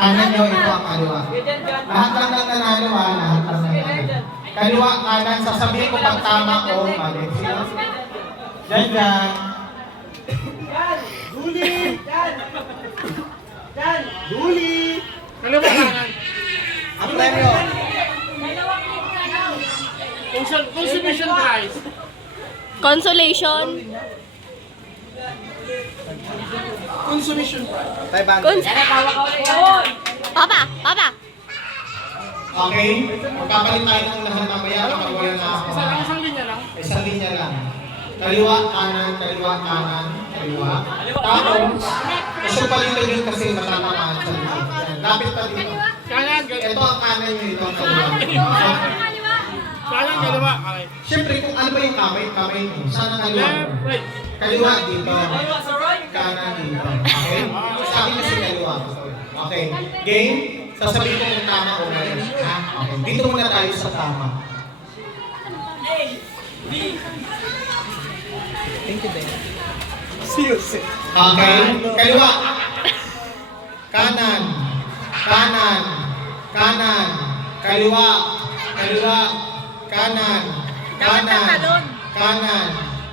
Kanan nyo, ito ang kaliwa. Lahat lang ng nanalo ha, lahat lang ng nanalo. Kaliwa, kanan, sasabihin ko pag tama o mali. Diyan, diyan. Duli! Yan! Duli! Kaliwa kanan. Ang premyo. Consumption price. Consolation. Consumption price. 500. Papa, Papa. Okay? Magpapalit tayo ng lahat mamaya kapag wala na ako. Isang linya lang. Isang linya lang. Kaliwa, kanan, kaliwa, kanan, kaliwa. Tapos, gusto pa dito yun kasi matatamaan sa likod. Lapit pa dito. Kanan, Ito ang kanan nyo, ito ang kaliwa. Kanan, kaliwa. Okay. Siyempre, kung ano ba yung kamay nyo, saan ang kaliwa? Left, right. Kaliwa dito. Kanan dito. Okay? Sa akin kasi kaliwa. Okay. Game? Sasabihin ko kung tama o mali. Ha? Okay. Dito muna tayo sa tama. Thank you, Dave. See you soon. Okay. Kaliwa. Kanan. Kanan. Kanan. Kaliwa. Kaliwa. Kanan. Kanan. Kanan.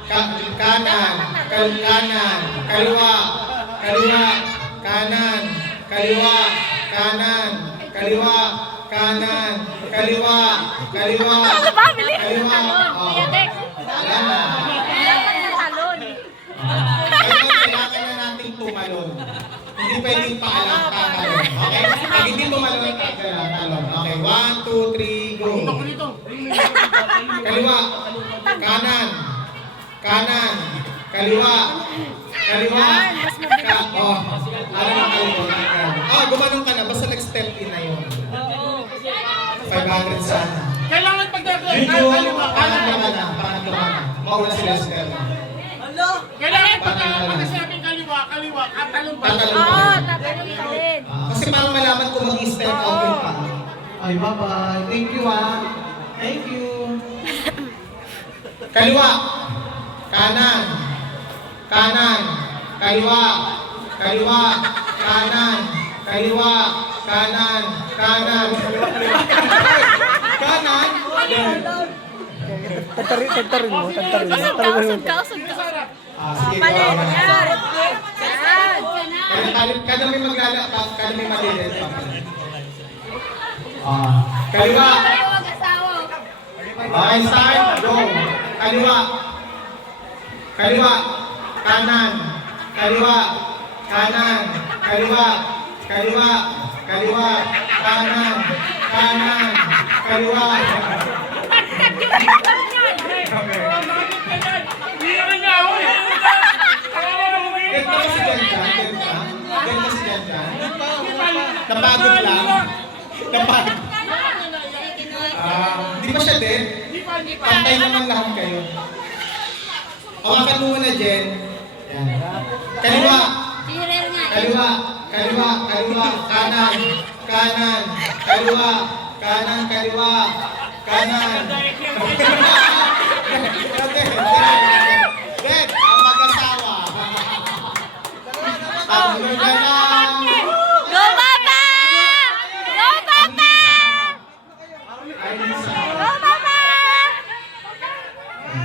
Kanan. Kanan. Kaliwa. Kaliwa. Kanan. Kaliwa. Kanan. Kaliwa. Kanan. Kaliwa. Kaliwa. Kaliwa. Ayan na. Kailangan na natin tumalon. Hindi pwedeng paalang tatalon. Okay? Pag hindi tumalon, tatalon. Okay, 1, 2, 3, go. Kaliwa. Kanan. Kanan. Kaliwa. Kaliwa. Oh. Ano na kaliwa? Gumanong ka na. Basta nag-step in na yun. 500 sana. Kailangan pagdagdag. Video, pangatlo ka na. Pangatlo ka na. Mauna sila sa kaliwa. Kailangan pag sinabing kaliwa, katalon ba? Tatalon ka. tatalon ka din. Kasi parang malaman kung mag-step out yung pa. Ay, bye-bye. Thank you, Thank you. Kaliwa. Kanan. Kanan. Kaliwa. Kaliwa. Kanan. Kaliwa. Kanan. Kanan. Kanan. Tagtarin mo. Usog ka. Sige, Mali. go. Yan. Kada may maglalakad, kada may madilit. Kaliwa. Okay, start. Go. Kaliwa. Kaliwa. Kanan. Kaliwa. Kanan. Kaliwa. Kaliwa. Kaliwa. Kanan. Kanan. Kaliwa. Ganito kasi dyan dyan. Ganito kasi dyan dyan. Napagod lang. Napagod. Di ba siya din? Pantay naman lahat kayo. Hawakan mo muna, Jen. Yan. Kaliwa. Kaliwa. Kaliwa. Kaliwa. Kanan. Kanan. Kaliwa. Kanan. Kaliwa. Kanan. Jen, ang mag-asawa. Tatlo na lang. Go, Papa! Go, Papa! Ay, Lisa. Go, Papa!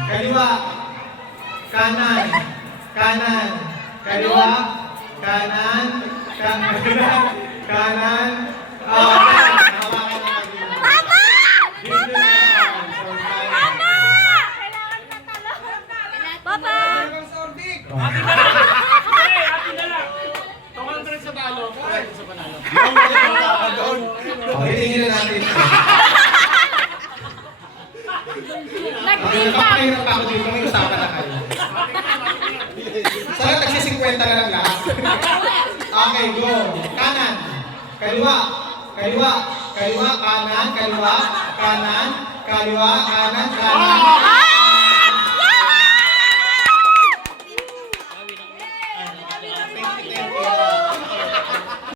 Kaliwa. Kanan. Kanan. Kaliwa. Kanan. Kanan. Kanan. Hawakan na kayo. Papa! Video na yan. So, Papa! Kailangan tatalon. Papa! Atin na lang. 200 sa talo, 200 sa panalo. Hitingin na natin. Nagtinta! Napakahirap ako dito. May usapan na kayo. Sana tagsi-50 na lang lahat. Okay, go. Kanan. Kaliwa. Kaliwa. Kaliwa. Kanan. Kaliwa. Kanan. Kaliwa. Kanan. Kanan.